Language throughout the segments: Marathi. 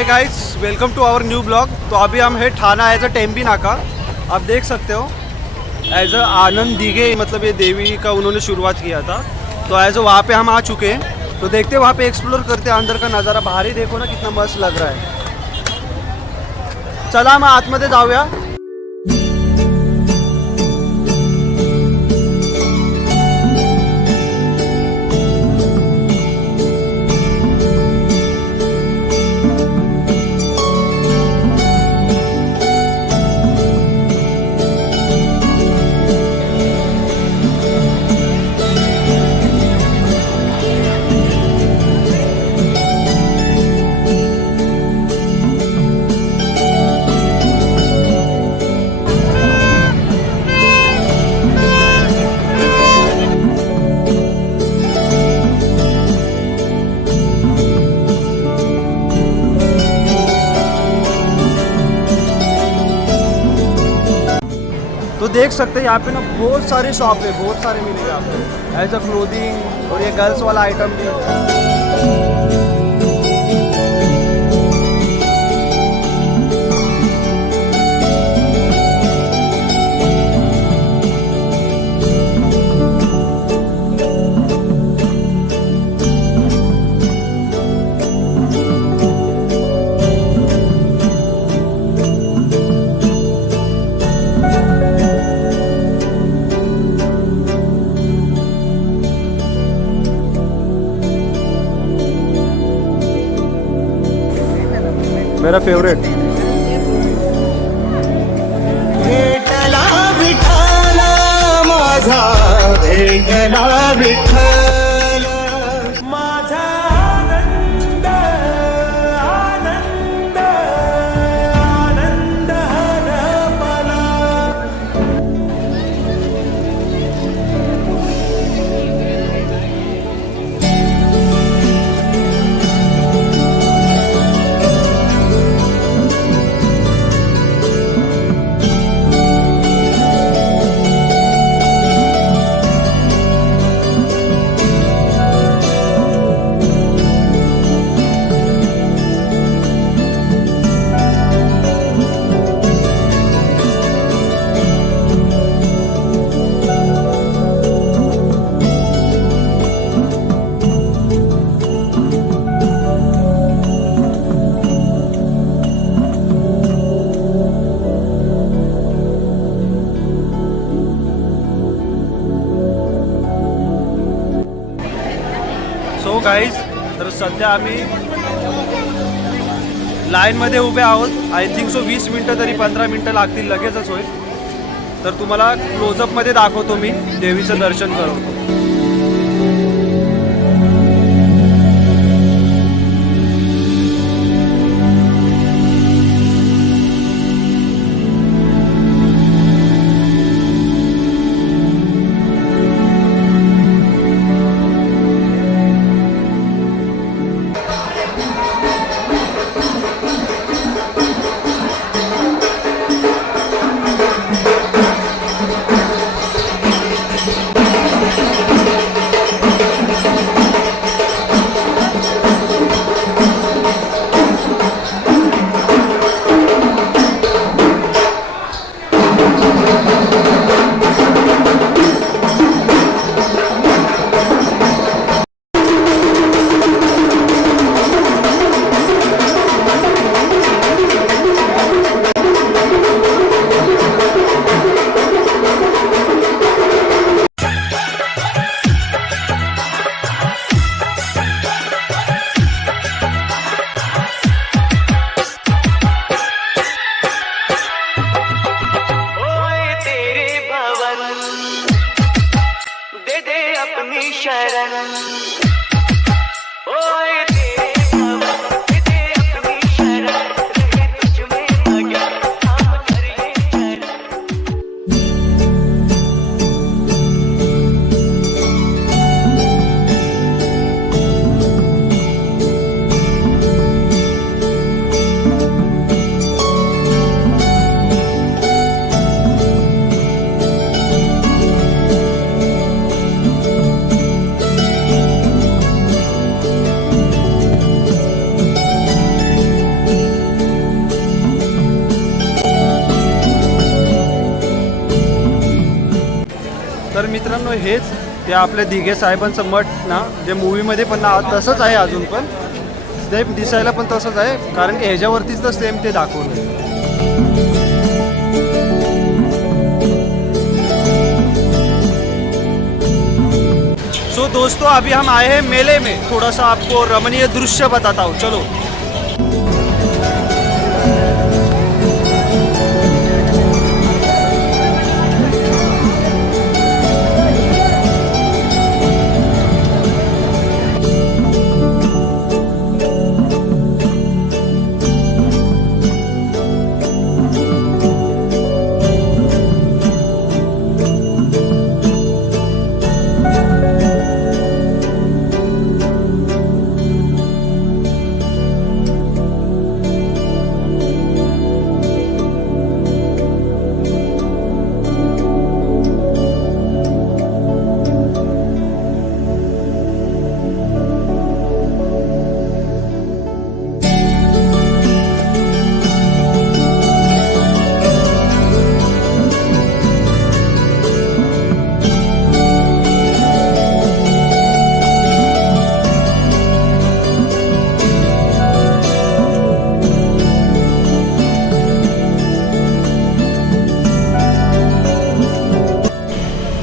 High guys, welcome to our new blog. तो अभी हम है ठाना एज अ टेम्बी नाका। आप देख सकते हो एज अ आनंद दीघे, मतलब ये देवी का उन्होंने शुरुआत किया था। तो एज अ वहाँ पे हम आ चुके हैं। तो देखते हैं वहाँ पे एक्सप्लोर करते हैं अंदर का नज़ारा। बाहर ही देखो ना कितना मस्त लग रहा है। चला हम आतमध्ये जाऊया। तो देख सकते हैं यहाँ पे ना बहुत सारे शॉप है, बहुत सारे मिलेंगे यहाँ पे एज अ क्लोथिंग, और ये गर्ल्स वाला आइटम भी। मेरा फेवरेट भेटला विठ्ठल माझा, भेटला विठ्ठल माझा आनंद आनंद आनंद हरपला। सो गाईज, तर सध्या आम्ही लाईनमध्ये उभे आहोत। आय थिंक सो 20 मिनटं तरी 15 मिनटं लागतील, लगेचच होईल। तर तुम्हाला क्लोजअपमध्ये दाखवतो, मी देवीचं दर्शन करवतो। मित्रांनो हेच ते आपल्या दिघे साहेबांचं मठ ना, जे मूवीमध्ये पण ना तसंच आहे अजून पण, सेम दिसायला पण तसंच आहे, कारण की ह्याच्यावरतीच तर सेम ते दाखवलं. सो दोस्तों अभी हम आए हैं मेले में, थोड़ा सा आपको रमणीय दृश्य बताता हूँ, चलो.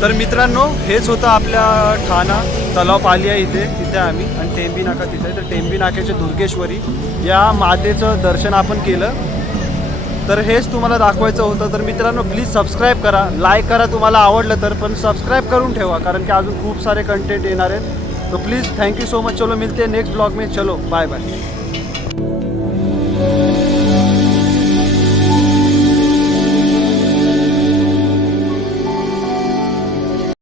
तर मित्रांनो हेच होतं आपल्या ठाणा तलाव पाली आहे इथे, तिथे आम्ही, आणि टेंबी नाका तिथे. तर टेंबी नाक्याचे दुर्गेश्वरी या मातेचं दर्शन आपण केलं. तर हेच तुम्हाला दाखवायचं होतं. तर मित्रांनो प्लीज सबस्क्राईब करा, लाईक करा तुम्हाला आवडलं तर, पण सबस्क्राईब करून ठेवा कारण की अजून खूप सारे कंटेंट येणार आहेत. तो प्लीज थँक्यू सो मच. चलो मिलते हैं नेक्स्ट ब्लॉग में. चलो बाय बाय.